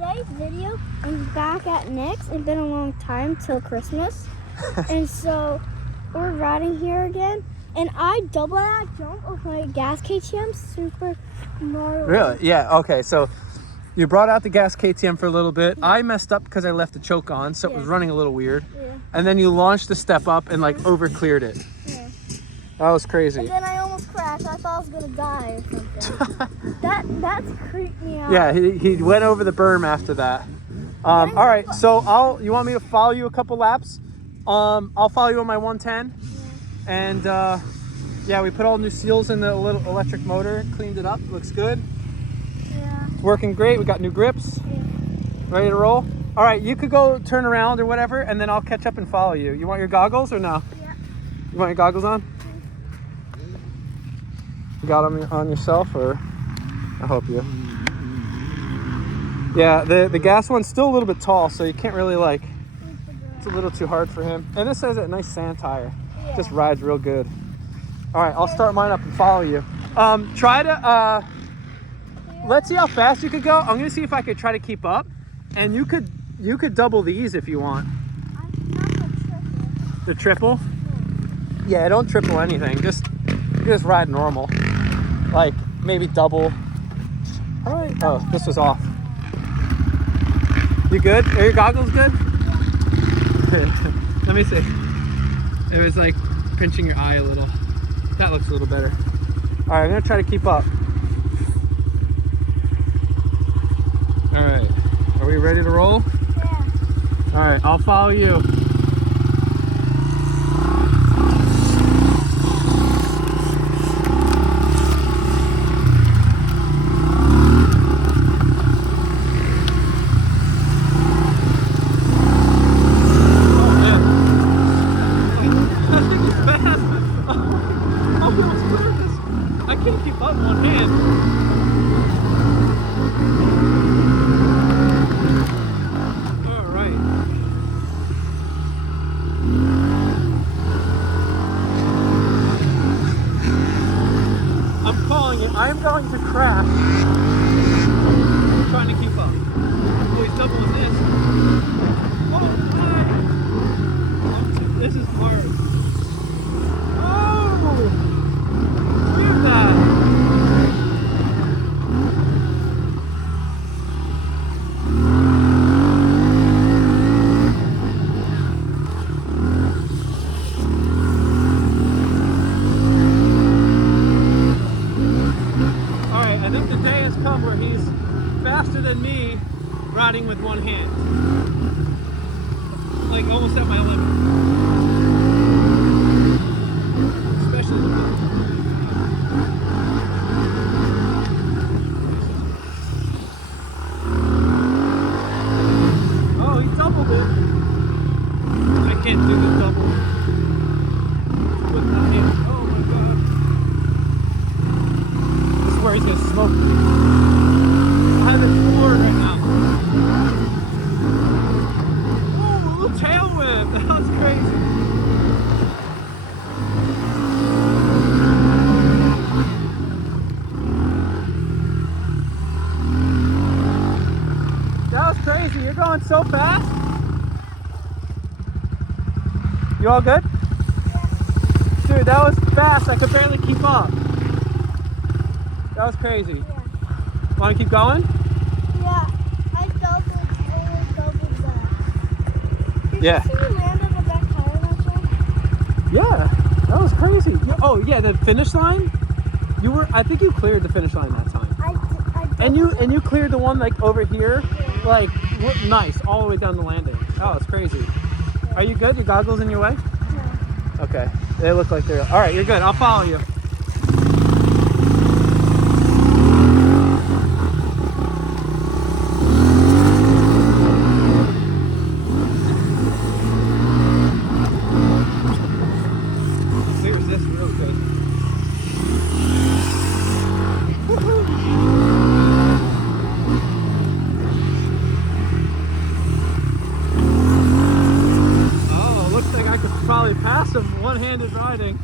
today's video, I'm back at Nick's. It's been a long time till Christmas. And so we're riding here again. And I double that jump with my gas KTM super gnarly. Really? Yeah, okay. So you brought out the gas KTM for a little bit. I messed up because I left the choke on, so it was running a little weird. Yeah. And then you launched the step up and like over cleared it. Yeah. That was crazy. And then I almost crashed. I thought I was gonna die or something. That's creeped me out. Yeah, he went over the berm after that. All right, so you want me to follow you a couple laps? I'll follow you on my 110. Yeah. And yeah, we put all new seals in the little electric motor, cleaned it up, looks good. Yeah. It's working great. We got new grips. Yeah. Ready to roll? All right, you could go turn around or whatever, and then I'll catch up and follow you. You want your goggles or no? Yeah. You want your goggles on? You got them on yourself, or I'll help you. Yeah, the gas one's still a little bit tall, so you can't really like, it's a little too hard for him. And this has a nice sand tire. Yeah. Just rides real good. All right, I'll start mine up and follow you. Try to, let's see how fast you could go. I'm gonna see if I could try to keep up. And you could double these if you want. The triple? Yeah, don't triple anything. Just ride normal. Like maybe double. All right. Oh, this was off. You good? Are your goggles good? Yeah. Let me see. It was like pinching your eye a little. That looks a little better. All right, I'm gonna try to keep up. All right. Are we ready to roll? Yeah. All right, I'll follow you. I can't keep up one hand. All right. I'm calling it. I'm going to crash. I'm trying to keep up. Oh, he's doubling this. Oh, hi. This is hard. I think the day has come where he's faster than me riding with one hand. Like almost at my limit. Especially the oh, he doubled it. I can't do the double with my hand. Oh my god. This is where he's gonna smoke me. I'm at 4 right now. Oh, a little tail whip. That was crazy. That was crazy. You're going so fast. You all good? Dude, that was fast. I could barely keep up. That was crazy. Yeah. Want to keep going? Yeah. I doubled that. Did Yeah. you see me land on the back tire that time? Yeah. That was crazy. Oh, yeah, the finish line? I think you cleared the finish line that time. I And you cleared the one like over here. Yeah. Like nice, all the way down the landing. Oh, it's crazy. Yeah. Are you good? Your goggles in your way? No. Okay. They look like they're all right, you're good. I'll follow you. Here's this real good. Oh, looks like I could probably pass him one-handed riding.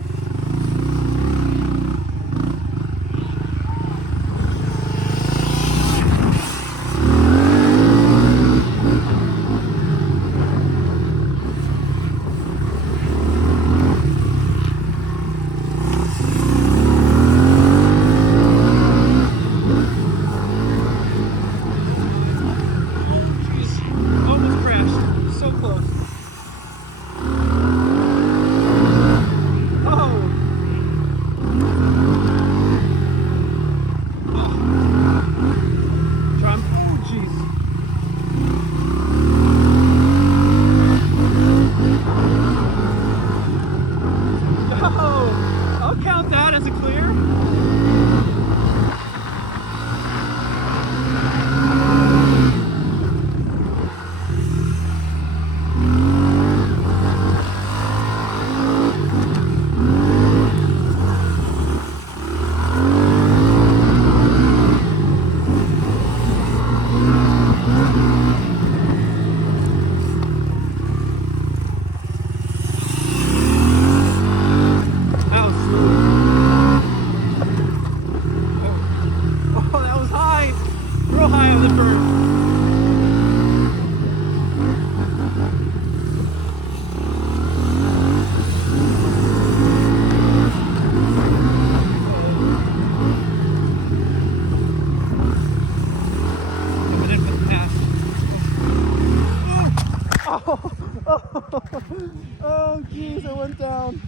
Oh, geez, I went down.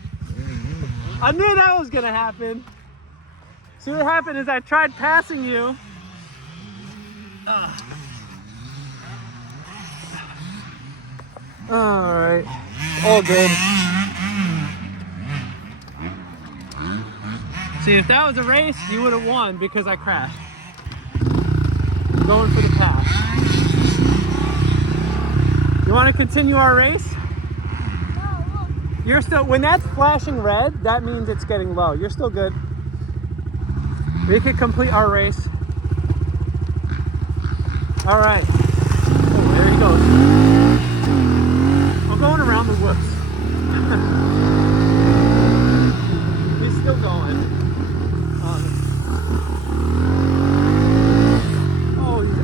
I knew that was gonna happen. See, what happened is I tried passing you. All right, all good. See, if that was a race, you would have won because I crashed. I'm going for the pass. You want to continue our race? No, look. You're still, when that's flashing red, that means it's getting low. You're still good. We could complete our race. All right. Oh, there he goes. I'm going around the whoops. He's still going.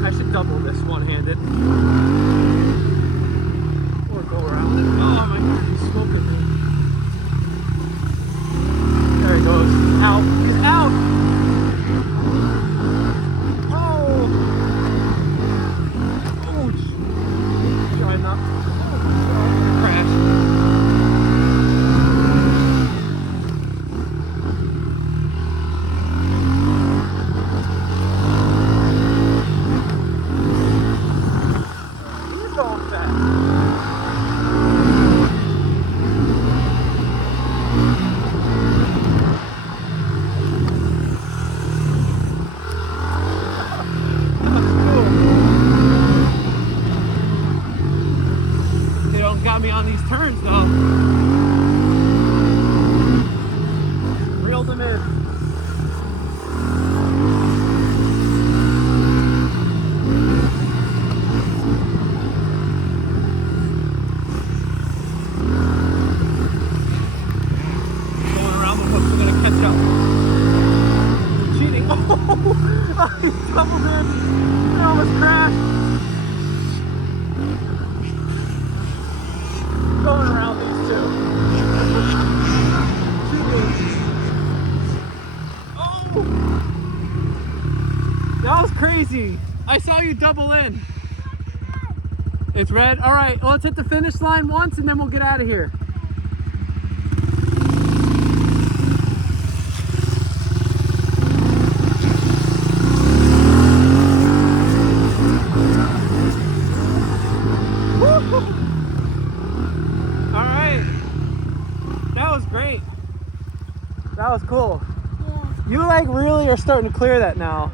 I should double this one-handed. Or go around it. Oh my God, he's smoking me. There he goes. He's out. He's out. Oh. Ouch. Try not. Oh, crash. Got me on these turns though. Reeled them in. Going around the hooks, we're gonna catch up. You're cheating. Oh, he doubled in. I almost crashed. Going around these two. Oh! That was crazy. I saw you double in. It's red? All right, well, let's hit the finish line once and then we'll get out of here. Great. That was cool. Yeah. You like really are starting to clear that now.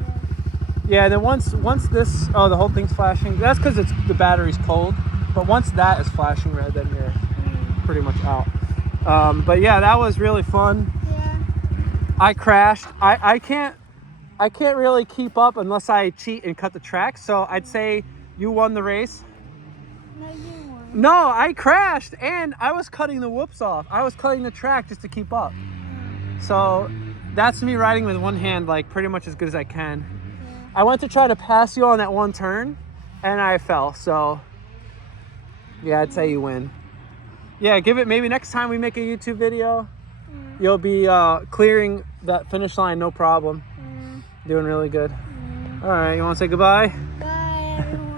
Yeah, then once this, oh, the whole thing's flashing. That's because it's the battery's cold. But once that is flashing red, then you're pretty much out. But yeah, that was really fun. Yeah. I crashed. I can't really keep up unless I cheat and cut the track. So I'd say you won the race. No, you won. No, I crashed and I was cutting the whoops off. I was cutting the track just to keep up. So that's me riding with one hand, like pretty much as good as I can. Yeah. I went to try to pass you on that one turn and I fell. So yeah, I'd say you win. Yeah, give it, maybe next time we make a YouTube video, you'll be clearing that finish line, no problem. Doing really good. All right, you want to say goodbye? Bye, everyone.